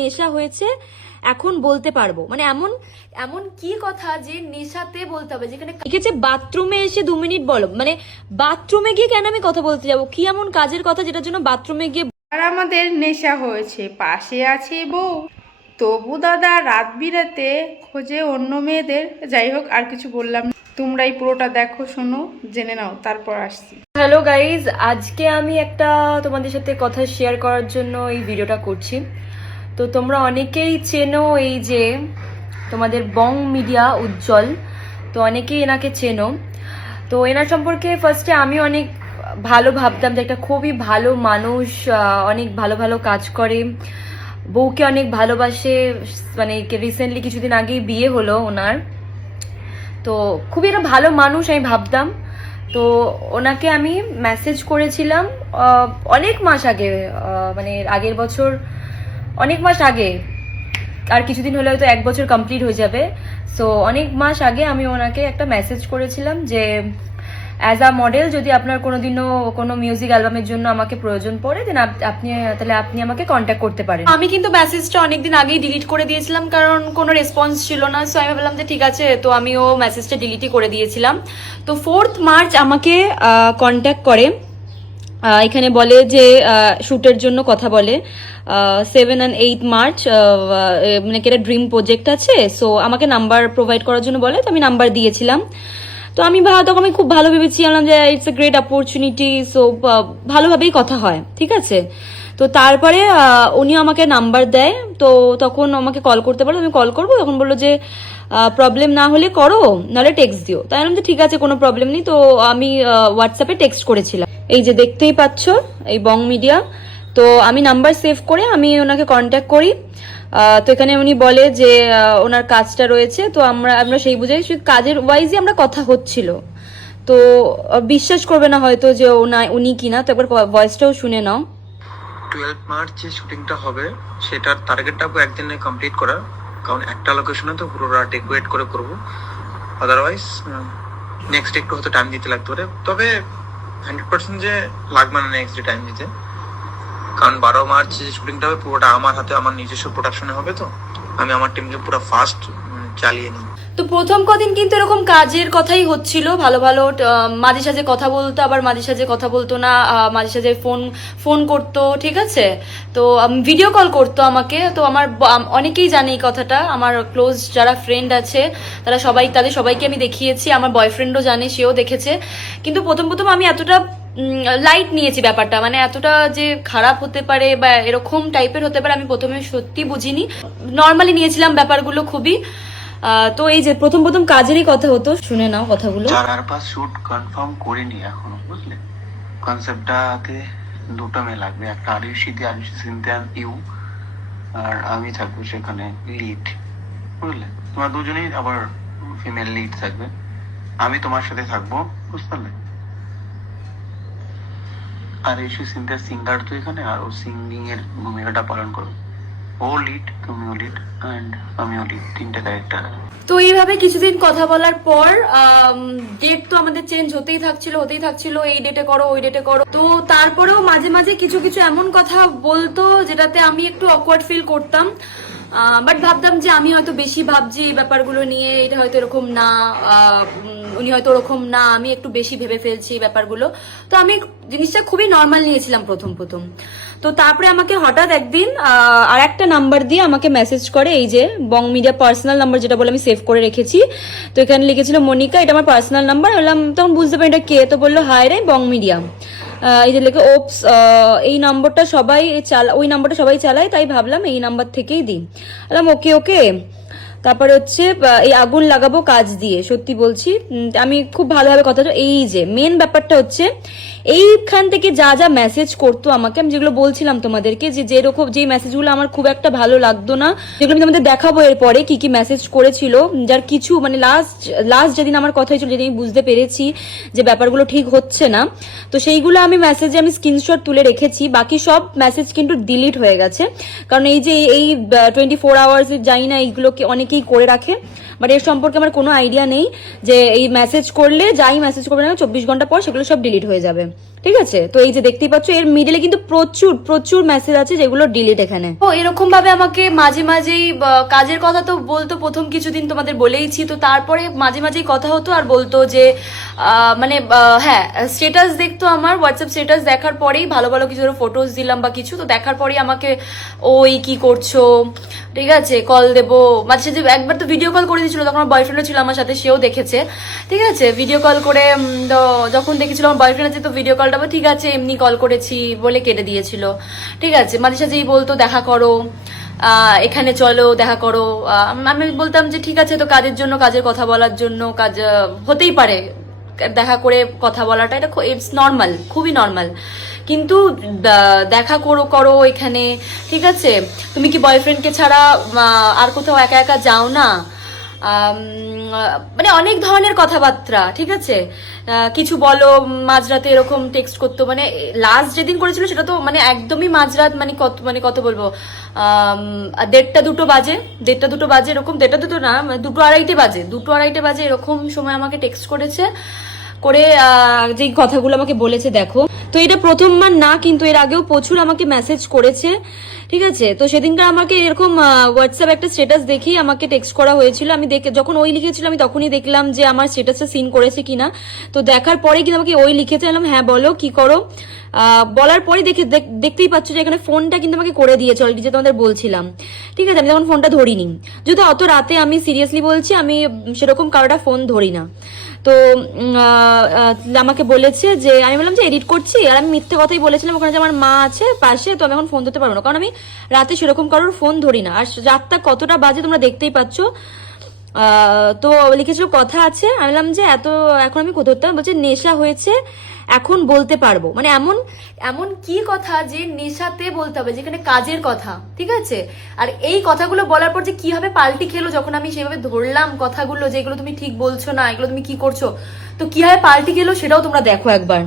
নেশা হয়েছে এখন বলতে পারবো, মানে এমন এমন কি কথা যে নেশাতে বলতে হবে, যেখানে লিখেছে বাথরুমে এসে 2 মিনিট বলো, মানে বাথরুমে গিয়ে কেন আমি কথা বলতে যাবো? কি এমন কাজের কথা যেটার জন্য বাথরুমে গিয়ে? আর আমাদের নেশা হয়েছে, পাশে আছে বউ, তবু দাদা রাত বিরাতে খোঁজে অন্য মেয়েদের। যাই হোক, আর কিছু বললাম না, তোমরাই পুরোটা দেখো, শোনো, জেনে নাও, তারপর আসছি। হ্যালো গাইজ, আজকে আমি একটা তোমাদের সাথে কথা শেয়ার করার জন্য এই ভিডিওটা করছি। তো তোমরা অনেকেই চেনো এই যে তোমাদের বং মিডিয়া উজ্জ্বল, তো অনেকেই এনাকে চেনো। তো এনার সম্পর্কে ফার্স্টে আমি অনেক ভালো ভাবতাম যে একটা খুবই ভালো মানুষ, অনেক ভালো ভালো কাজ করে, বউকে অনেক ভালোবাসে, মানে রিসেন্টলি কিছুদিন আগেই বিয়ে হলো ওনার। তো খুবই একটা ভালো মানুষ আমি ভাবতাম। তো ওনাকে আমি মেসেজ করেছিলাম অনেক মাস আগে, মানে আগের বছর, অনেক মাস আগে, আর কিছুদিন হলে হয়তো 1 বছর কমপ্লিট হয়ে যাবে। সো অনেক মাস আগে আমি ওনাকে একটা মেসেজ করেছিলাম যে অ্যাজ আ মডেল যদি আপনার কোনোদিনও কোনো মিউজিক অ্যালবামের জন্য আমাকে প্রয়োজন পড়ে, দেন আপনি আমাকে কন্ট্যাক্ট করতে পারেন। আমি কিন্তু মেসেজটা অনেকদিন আগেই ডিলিট করে দিয়েছিলাম, কারণ কোনো রেসপন্স ছিল না। সো আমি ভাবলাম যে ঠিক আছে, তো আমিও মেসেজটা ডিলিটই করে দিয়েছিলাম। তো 4th মার্চ আমাকে কন্ট্যাক্ট করে, এখানে বলে যে শ্যুটের জন্য কথা বলে। 7 and 8 মার্চ মানে একটা ড্রিম প্রজেক্ট আছে, সো আমাকে নাম্বার প্রোভাইড করার জন্য বলে। তো আমি নাম্বার দিয়েছিলাম। তো আমি তখন আমি খুব ভালো ভেবেছিলাম যে it's a great opportunity, so ভালোভাবেই কথা হয়, ঠিক আছে। তো তারপরে উনিও আমাকে নাম্বার দেয়, তো তখন আমাকে কল করতে পারো, আমি কল করবো। তখন বললো যে প্রবলেম না হলে করো, নাহলে টেক্সট দিও। তাই বললাম যে ঠিক আছে, কোনো প্রবলেম নেই। তো আমি হোয়াটসঅ্যাপে টেক্সট করেছিলাম, এই যে দেখতেই পাচ্ছ এই বং মিডিয়া। তো আমি নাম্বার সেভ করে আমি ওনাকে কন্ট্যাক্ট করি। তো এখানে উনি বলে যে ওনার কাজটা রয়েছে, তো আমরা সেই বুঝাই কাজের ওয়াইজই আমরা কথা হচ্ছিল। তো বিশ্বাস করবে না হয়তো যে উনি কিনা, তো একবার ভয়েসটাও শুনে নাও। 12 মার্চ যে শুটিংটা হবে সেটার টার্গেটটা একদিনে কমপ্লিট করা, কারণ একটা লোকেশনে তো পুরো রাত ডেকোরেট করে করবো, আদারওয়াইজ নেক্সট একটু হয়তো টাইম দিতে লাগতে পারে। তবে 100% যে লাগবে না নেক্সট ডে টাইম দিতে, কারণ 12 মার্চ যে শুটিংটা হবে পুরোটা আমার হাতে, আমার নিজস্ব প্রোডাকশনে হবে। তো আমি আমার টিমকে পুরো ফাস্ট চালিয়ে নিই। তো প্রথম কদিন কিন্তু এরকম কাজের কথাই হচ্ছিল, ভালো ভালো, মাঝে সাঝে কথা বলতো, আবার মাঝে সাঝে কথা বলতো না, মাঝে সাঝে ফোন করতো, ঠিক আছে। তো ভিডিও কল করতো আমাকে। তো আমার অনেকেই জানে এই কথাটা, আমার ক্লোজ যারা ফ্রেন্ড আছে তাদের সবাইকে আমি দেখিয়েছি, আমার বয়ফ্রেন্ডও জানে, সেও দেখেছে। কিন্তু প্রথম প্রথম আমি এতটা লাইট নিয়েছি ব্যাপারটা, মানে এতটা যে খারাপ হতে পারে বা এরকম টাইপের হতে পারে আমি প্রথমে সত্যি বুঝিনি, নর্মালি নিয়েছিলাম ব্যাপারগুলো খুবই। তো এই যে প্রথম প্রথম কাজেরই কথা হতো, শুনে নাও কথাগুলো। 4-5 শুট কনফার্ম করিনি এখনো, বুঝলে। কনসেপ্টটাতে দুটো মেয়ে লাগবে, একটা আরিশি সিনথিয়া ইউ, আর আমি থাকবো সেখানে লিড, বুঝলে। তোমার দুজনেই আবার ফিমেল লিড থাকবে, আমি তোমার সাথে থাকবো, বুঝতে পারলে। আর ইস্যু সিনথিয়া সিঙ্গার তো এখানে, আর ও সিঙ্গিং এর ভূমিকাটা পালন করবে। ও লিড, তুমিও লিড, অ্যান্ড আমিও লিড, 3টে ক্যারেক্টার। তো এইভাবে কিছুদিন কথা বলার পর ডেট তো আমাদের চেঞ্জ হতেই থাকছিল, এই ডেটে করো, ওই ডেটে করো। তো তারপরেও মাঝে মাঝে কিছু কিছু এমন কথা বলতো যেটাতে আমি একটু অকওয়ার্ড ফিল করতাম। বাট ভাবতাম যে আমি হয়তো বেশি ভাবছি এই ব্যাপারগুলো নিয়ে, এটা হয়তো এরকম না, উনি হয়তো ওরকম না, আমি একটু বেশি ভেবে ফেলছি এই ব্যাপারগুলো। তো আমি জিনিসটা খুবই নর্মাল নিয়েছিলাম প্রথম প্রথম। তো তারপরে আমাকে হঠাৎ একদিন আর একটা নাম্বার দিয়ে আমাকে মেসেজ করে, এই যে বং মিডিয়া পার্সোনাল নাম্বার, যেটা বলে আমি সেভ করে রেখেছি। তো এখানে লিখেছিল মনিকা, এটা আমার পার্সোনাল নাম্বার। বললাম, তখন বুঝতে পারি এটা কে। তো বললো হাই রে বং মিডিয়া, এই যে লেখে ওপস, এই নম্বরটা ওই নাম্বারটা সবাই চালায়, তাই ভাবলাম এই নাম্বার থেকেই দিই। বললাম ওকে ওকে। তারপরে হচ্ছে এই আগুন লাগাবো কাজ দিয়ে, সত্যি বলছি আমি খুব ভালোভাবে কথা। এই যে মেন ব্যাপারটা হচ্ছে এইখান থেকে যা যা মেসেজ করতো আমাকে, আমি যেগুলো বলছিলাম তোমাদেরকে, যেরকম যে মেসেজগুলো আমার খুব একটা ভালো লাগতো না, যেগুলো আমি তোমাদের দেখাবো এরপরে কি কি মেসেজ করেছিল, যার কিছু মানে লাস্ট যেদিন আমার কথা হয়েছিল, যেদিন আমি বুঝতে পেরেছি যে ব্যাপারগুলো ঠিক হচ্ছে না, তো সেইগুলো আমি স্ক্রিনশট তুলে রেখেছি। বাকি সব মেসেজ কিন্তু ডিলিট হয়ে গেছে, কারণ এই যে এই 24 আওয়ার্স জানি না, এইগুলোকে অনেকেই করে রাখে। বাট এর সম্পর্কে আমার কোনো আইডিয়া নেই যে এই মেসেজ করলে যাই মেসেজ করবে না 24 ঘন্টা পর সেগুলো সব ডিলিট হয়ে যাবে, ঠিক আছে। তো এই যে দেখতেই পাচ্ছ এর মিডলে কিন্তু প্রচুর প্রচুর মেসেজ আছে যেগুলো ডিলিট এখানে। তো এরকম ভাবে আমাকে মাঝে মাঝেই কাজের কথা তো বলতো, প্রথম কিছুদিন তোমাদের বলেইছি, তো তারপরে মাঝে মাঝেই কথা হতো আর বলতো যে মানে হ্যাঁ স্ট্যাটাস দেখতো, আমার হোয়াটসঅ্যাপ স্ট্যাটাস দেখার পরেই ভালো ভালো কিছু ফটোজ দিলাম বা কিছু, তো দেখার পরেই আমাকে ওই কি করছো, ঠিক আছে কল দেবো, মাঝে সাঝে একবার তো ভিডিও কল করে দিয়েছিল, তখন আমার বয়ফ্রেন্ডও ছিল আমার সাথে, সেও দেখেছে, ঠিক আছে। ভিডিও কল করে যখন দেখেছিল আমার বয়ফ্রেন্ড আছে, তো ভিডিও কলটা ঠিক আছে এমনি কল করেছি বলে কেটে দিয়েছিল, ঠিক আছে। মাঝে সাঝেই বলতো দেখা করো, এখানে চলো দেখা করো, আমি বলতাম যে ঠিক আছে, তো কাজের জন্য, কাজের কথা বলার জন্য, কাজ হতেই পারে, দেখা করে কথা বলাটা এটা ইটস নর্মাল, খুবই নর্মাল। কিন্তু দেখা করো করো এখানে, ঠিক আছে, তুমি কি বয়ফ্রেন্ডকে ছাড়া আর কোথাও একা একা যাও না, মানে অনেক ধরনের কথাবার্তা, ঠিক আছে। কিছু বলো, মাঝরাতে এরকম টেক্সট করতো, মানে লাস্ট যেদিন করেছিল সেটা তো মানে একদমই মাঝরাত, মানে কত বলবো, 1:30-2 বাজে, 1:30-2 বাজে এরকম, 1:30-2 না, 2-2:30 বাজে, 2-2:30 বাজে এরকম সময় আমাকে টেক্সট করেছে, করে যে কথাগুলো আমাকে বলেছে দেখো। তো এটা প্রথমবার না, কিন্তু এর আগেও প্রচুর আমাকে মেসেজ করেছে, ঠিক আছে। তো সেদিনকার আমাকে এরকম হোয়াটসঅ্যাপ একটা স্ট্যাটাস দেখেই আমাকে টেক্সট করা হয়েছিল, আমি যখন ওই লিখেছিল আমি তখনই দেখলাম যে আমার স্ট্যাটাসটা সিন করেছে কিনা, তো দেখার পরে কিন্তু আমাকে ওই লিখেছে, এলাম হ্যাঁ বলো কি করো, বলার পরে দেখতেই পাচ্ছ যে এখানে ফোনটা কিন্তু আমাকে করে দিয়েছে অলরেডি, যে তোমাদের বলছিলাম, ঠিক আছে। আমি তখন ফোনটা ধরিনি, যদি অত রাতে, আমি সিরিয়াসলি বলছি, আমি সেরকম কারোটা ফোন ধরি না। তো আমাকে বলেছে যে, আমি বললাম যে এডিট করছি, আর আমি মিথ্যে কথাই বলেছিলাম ওখানে যে আমার মা আছে পাশে, তো আমি এখন ফোন ধরতে পারবো না, কারণ আমি রাতে সেরকম কারোর ফোন ধরি না, আর রাতটা কতটা বাজে তোমরা দেখতেই পাচ্ছ। তো লিখেছিল কথা আছে, আমি বললাম যে এখন আমি কোথাও ধরতাম, বলছে নেশা হয়েছে এখন বলতে পারবো, মানে এমন এমন কি কথা যে নেশাতে বলতে হবে, যেখানে কাজের কথা, ঠিক আছে। আর এই কথাগুলো বলার পর যে কিভাবে পাল্টি খেলো, যখন আমি সেভাবে ধরলাম কথাগুলো যে এগুলো তুমি ঠিক বলছো না, এগুলো তুমি কি করছো, তো কিভাবে পাল্টি খেলো সেটাও তোমরা দেখো একবার।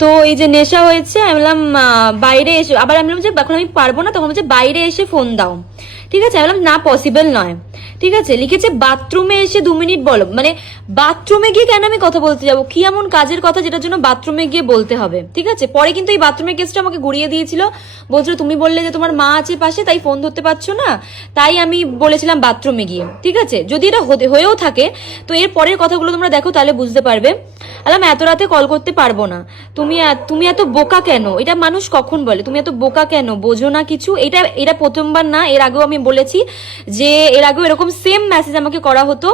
তো এই যে নেশা হয়েছে, আমি বললাম বাইরে এসে, আবার আমি বললাম যে এখন আমি পারবো না, তখন বলছে বাইরে এসে ফোন দাও, ঠিক আছে। আমি বললাম না পসিবল নয়, ঠিক আছে। লিখেছে বাথরুমে এসে 2 মিনিট বলো, মানে বাথরুমে গিয়ে কেন আমি কথা বলতে যাবো, কি এমন কাজের কথা যেটার জন্য বাথরুমে গিয়ে বলতে হবে, ঠিক আছে। পরে কিন্তু এই বাথরুমের কেসটা আমাকে ঘুরিয়ে দিয়েছিল, বলছিল তুমি বললে যে তোমার মা আছে পাশে তাই ফোন ধরতে পারছো না, তাই আমি বলেছিলাম বাথরুমে গিয়ে, ঠিক আছে। যদি এটা হয়েও থাকে, তো এর পরের কথাগুলো তোমরা দেখো তাহলে বুঝতে পারবে। আলাম এত রাতে কল করতে পারবো না, তুমি এত বোকা কেন, এটা মানুষ কখন বলে, তুমি এত বোকা কেন, বোঝো না কিছু। এটা প্রথমবার না, এর আগেও আমি বলেছি যে এর আগেও এরকম সেম মেসেজ আমাকে করা হতো,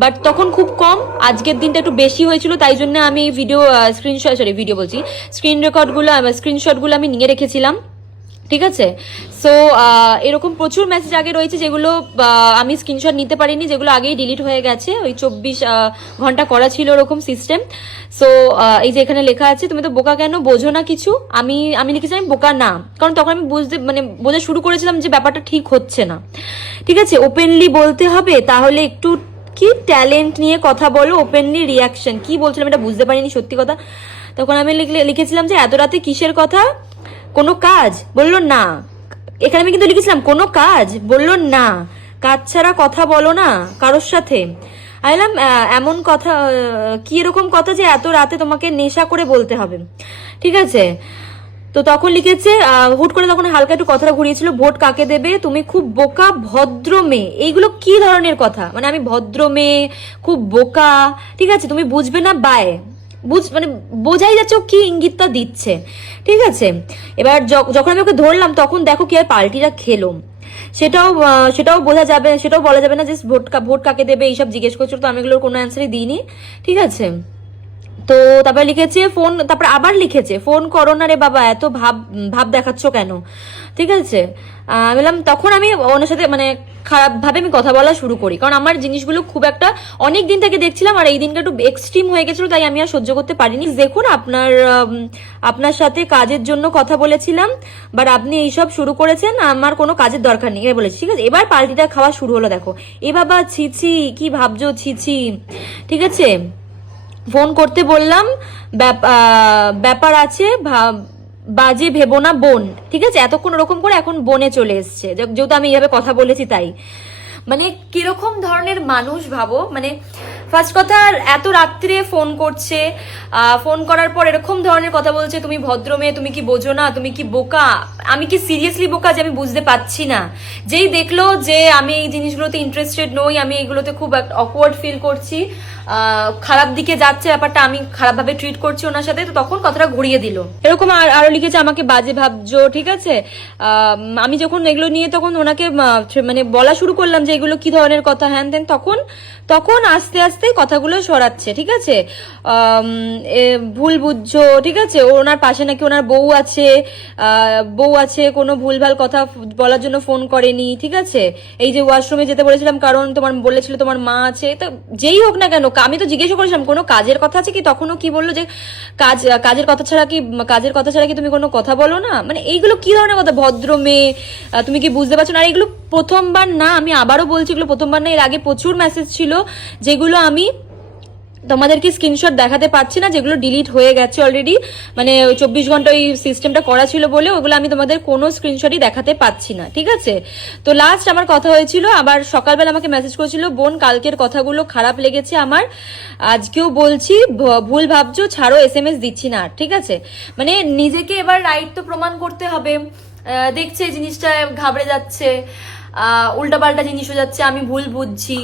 বাট তখন খুব কম, আজকের দিনটা একটু বেশি হয়েছিল, তাই জন্য আমি স্ক্রিনশটগুলো আমি নিয়ে রেখেছিলাম, ঠিক আছে। সো এরকম প্রচুর মেসেজ আগে রয়েছে যেগুলো আমি স্ক্রিনশট নিতে পারিনি, যেগুলো আগেই ডিলিট হয়ে গেছে, ওই 24 ঘন্টা করা ছিল ওরকম সিস্টেম। সো এই যে এখানে লেখা আছে তুমি তো বোকা কেন, বোঝো না কিছু, আমি লিখেছি আমি বোকা না, কারণ তখন আমি বোঝা শুরু করেছিলাম যে ব্যাপারটা ঠিক হচ্ছে না, ঠিক আছে। ওপেনলি বলতে হবে, তাহলে একটু কি ট্যালেন্ট নিয়ে কথা বলো, ওপেনলি রিয়াকশন কি বলছিলাম এটা বুঝতে পারিনি সত্যি কথা। তখন আমি লিখেছিলাম যে এত রাতে কিসের কথা, কোনো কাজ, বললো না। এখানে আমি কিন্তু লিখেছিলাম কোনো কাজ, বললো না, কাজ ছাড়া কথা বলো না কারোর সাথে। আইলাম এমন কথা, কি এরকম কথা যে এত রাতে তোমাকে নেশা করে বলতে হবে, ঠিক আছে। তো তখন লিখেছে হুট করে, তখন হালকা একটু কথাটা ঘুরিয়েছিল, ভোট কাকে দেবে, তুমি খুব বোকা, ভদ্র মেয়ে, এইগুলো কি ধরনের কথা, মানে আমি ভদ্র মেয়ে, খুব বোকা, ঠিক আছে, তুমি বুঝবে না বাই, মানে বোঝাই যাচ্ছে ও কি ইঙ্গিতটা দিচ্ছে, ঠিক আছে। এবার যখন আমি ওকে ধরলাম তখন দেখো কি আর পাল্টিটা খেলো, সেটাও বোঝা যাবে, সেটাও বলা যাবে না যে ভোট কাকে দেবে এইসব জিজ্ঞেস করছিল, তো আমি এগুলোর কোনো অ্যান্সারই দিইনি, ঠিক আছে। তো তারপরে লিখেছে ফোন, তারপর আবার লিখেছে ফোন করো না রে বাবা, এত ভাব দেখাচ্ছ কেন, ঠিক আছে। বললাম তখন আমি ওনার সাথে মানে খারাপ ভাবে আমি কথা বলা শুরু করি, কারণ আমার জিনিসগুলো খুব একটা অনেক দিন থেকে দেখছিলাম, আর এই দিনটা একটু এক্সট্রিম হয়ে গেছিল, তাই আমি আর সহ্য করতে পারিনি। দেখুন আপনার সাথে কাজের জন্য কথা বলেছিলাম, বাট আপনি এইসব শুরু করেছেন, আমার কোনো কাজের দরকার নেই এবার বলেছি, ঠিক আছে। এবার পাল্টিটা খাওয়া শুরু হলো, দেখো এ বাবা ছিছি কি ভাবছো, ছিছি, ঠিক আছে। ফোন করতে বললাম, ব্যাপার আছে, বাজে ভেবো না বোন, ঠিক আছে। এতক্ষণ ওরকম করে এখন বোনে চলে এসছে, যেহেতু আমি এইভাবে কথা বলেছি তাই। মানে কিরকম ধরনের মানুষ ভাবো। মানে ফার্স্ট কথা, এত রাত্রে ফোন করছে, ফোন করার পর এরকম ধরনের কথা বলছে, তুমি ভদ্র মেয়ে, তুমি কি বোঝো না, তুমি কি বোকা। আমি কি সিরিয়াসলি বোকা যে আমি বুঝতে পারছি না? যেই দেখলো যে আমি এই জিনিসগুলোতে ইন্টারেস্টেড নই, আমি এইগুলোতে খুব অকওয়ার্ড ফিল করছি, খারাপ দিকে যাচ্ছে ব্যাপারটা, আমি খারাপভাবে ট্রিট করছি ওনার সাথে, তো তখন কথাটা ঘুরিয়ে দিল। এরকম আরো লিখেছে আমাকে বাজে ভাবছো, ঠিক আছে। আমি যখন এগুলো নিয়ে তখন ওনাকে মানে বলা শুরু করলাম যে এগুলো কি ধরনের কথা, হ্যান ত্যান, তখন আস্তে আস্তে কথাগুলো সরাচ্ছে, ঠিক আছে। ভুল বুঝছো, ঠিক আছে। ওনার পাশে নাকি ওনার বউ আছে, কোনো ভুলভাল কথা বলার জন্য ফোন করেনি, ঠিক আছে। এই যে ওয়াশরুমে যেতে বলেছিলাম কারণ তোমার বলেছিল তোমার মা আছে, তো যেই হোক না কেন, আমি তো জিজ্ঞেস করেছিলাম কোনো কাজের কথা আছে কি, তখনও কি বললো যে কাজের কথা ছাড়া কি তুমি কোনো কথা বলো না। মানে এইগুলো কি ধরনের কথা, ভদ্র মেয়ে, তুমি কি বুঝতে পারছো না? আর এগুলো প্রথমবার না, আমি আবারও বলছি, এগুলো প্রথমবার না, এর আগে প্রচুর মেসেজ ছিল যেগুলো আমি তোমাদেরকে স্ক্রিনশট দেখাতে পারছি না, যেগুলো ডিলিট হয়ে গেছে অলরেডি। মানে 24 ঘন্টা ওই সিস্টেমটা করা ছিল বলে ওগুলো আমি তোমাদের কোনো স্ক্রিনশটই দেখাতে পাচ্ছি না, ঠিক আছে। তো লাস্ট আমার কথা হয়েছিল, আবার সকালবেলা আমাকে মেসেজ করেছিল, বোন কালকের কথাগুলো খারাপ লেগেছে আমার, আজকেও বলছি ভুল ভাবছো, ছাড়ো, SMS দিচ্ছি না, ঠিক আছে। মানে নিজেকে এবার রাইট তো প্রমাণ করতে হবে। দেখছে জিনিসটা ঘাবড়ে যাচ্ছে, উল্টাপাল্টা জিনিস হয়ে যাচ্ছে, আমি ভুল বুঝছি,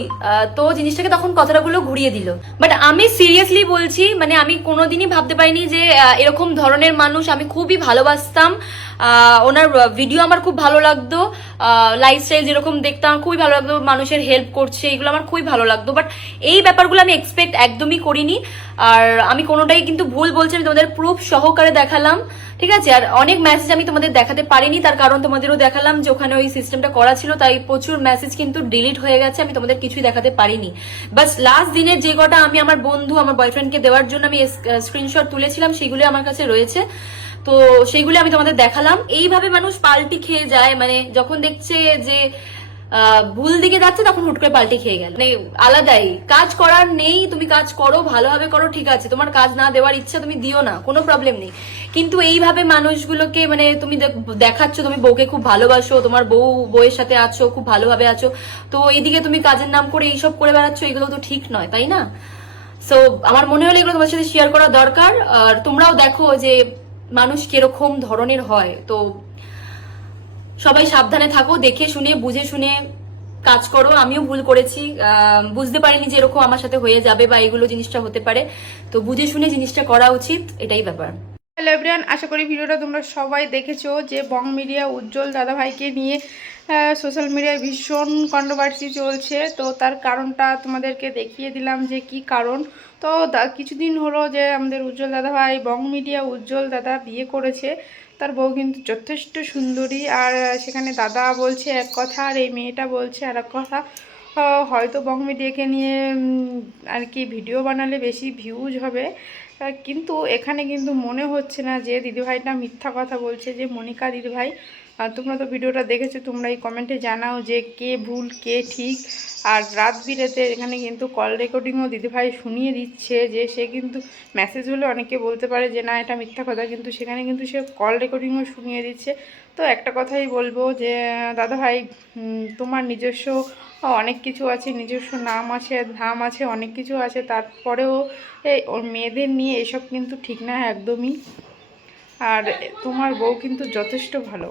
তো জিনিসটাকে তখন কথাগুলো ঘুরিয়ে দিল। বাট আমি সিরিয়াসলি বলছি, মানে আমি কোনোদিনই ভাবতে পারিনি যে এরকম ধরনের মানুষ। আমি খুবই ভালোবাসতাম, ওনার ভিডিও আমার খুব ভালো লাগতো, লাইফস্টাইল যেরকম দেখতাম খুবই ভালো লাগতো, মানুষের হেল্প করছে এগুলো আমার খুবই ভালো লাগতো। বাট এই ব্যাপারগুলো আমি এক্সপেক্ট একদমই করিনি। আর আমি কোনোটাই কিন্তু ভুল বলছি, আমি তোমাদের প্রুফ সহকারে দেখালাম, ঠিক আছে। আর অনেক মেসেজ আমি তোমাদের দেখাতে পারিনি, তার কারণ তোমাদেরও দেখালাম যে ওখানে ওই সিস্টেমটা করা ছিল, তাই প্রচুর মেসেজ কিন্তু ডিলিট হয়ে গেছে, আমি তোমাদের কিছুই দেখাতে পারিনি। বাস লাস্ট দিনের যে কটা আমি আমার বন্ধু, আমার বয়ফ্রেন্ডকে দেওয়ার জন্য আমি স্ক্রিনশট তুলেছিলাম, সেগুলো আমার কাছে রয়েছে, তো সেইগুলো আমি তোমাদের দেখালাম। এইভাবে মানুষ পাল্টি খেয়ে যায়, মানে যখন দেখছে যে ভুল দিকে যাচ্ছে তখন হুট করে পাল্টি খেয়ে গেল। মানে আলাদাই, কাজ করার নেই, তুমি কাজ করো, ভালোভাবে করো, ঠিক আছে। তোমার কাজ না দেওয়ার ইচ্ছা তুমি দিও না, কোনো প্রবলেম নেই। কিন্তু এইভাবে মানুষগুলোকে, মানে তুমি দেখাচ্ছ তুমি বউকে খুব ভালোবাসো, তোমার বউয়ের সাথে আছো, খুব ভালোভাবে আছো, তো এইদিকে তুমি কাজের নাম করে এইসব করে বেড়াচ্ছ, এগুলো তো ঠিক নয়, তাই না? সো আমার মনে হলো এগুলো তোমার সাথে শেয়ার করা দরকার। আর তোমরাও দেখো যে মানুষ কিরকম ধরনের হয়। তো সবাই সাবধানে থাকো, দেখে শুনে বুঝে শুনে কাজ করো। আমিও ভুল করেছি, বুঝতে পারিনি যে এরকম আমার সাথে হয়ে যাবে বা এগুলো জিনিসটা হতে পারে, তো বুঝে শুনে জিনিসটা করা উচিত, এটাই ব্যাপার। হ্যালো এভরিওয়ান, আশা করি ভিডিওটা তোমরা সবাই দেখেছো যে বং মিডিয়া উজ্জ্বল দাদাভাইকে নিয়ে সোশ্যাল মিডিয়ায় ভীষণ কন্ট্রোভার্সি চলছে। তো তার কারণটা তোমাদেরকে দেখিয়ে দিলাম যে কি কারণ। তো কিছুদিন হলো যে আমাদের উজ্জ্বল দাদাভাই বং মিডিয়া উজ্জ্বল দাদা বিয়ে করেছে, তার বউ কিন্তু যথেষ্ট সুন্দরী। আর সেখানে দাদা বলছে এক কথা আর এই মেয়েটা বলছে আর এক কথা। হয়তো বং মিডিয়াকে নিয়ে আর কি ভিডিও বানালে বেশি ভিউজ হবে, কিন্তু এখানে কিন্তু মনে হচ্ছে না যে দিদিভাইটা মিথ্যা কথা বলছে, যে মনিকা দিদিভাই। তোমরা তো ভিডিওটা দেখেছো, তোমরা এই কমেন্টে জানাও যে কে ভুল কে ঠিক। আর রাত বিরেতে এখানে কিন্তু কল রেকর্ডিংও দিদিভাই শুনিয়ে দিচ্ছে, যে সে কিন্তু মেসেজ হলে অনেকে বলতে পারে যে না এটা মিথ্যা কথা, কিন্তু সেখানে কিন্তু সে কল রেকর্ডিংও শুনিয়ে দিচ্ছে। তো একটা কথাই বলবো যে দাদাভাই, তোমার নিজস্ব অনেক কিছু আছে, নিজস্ব নাম আছে, ধাম আছে, অনেক কিছু আছে, তারপরেও ওর মেয়েদের নিয়ে এসব কিন্তু ঠিক না একদমই। আর তোমার বউ কিন্তু যথেষ্ট ভালো।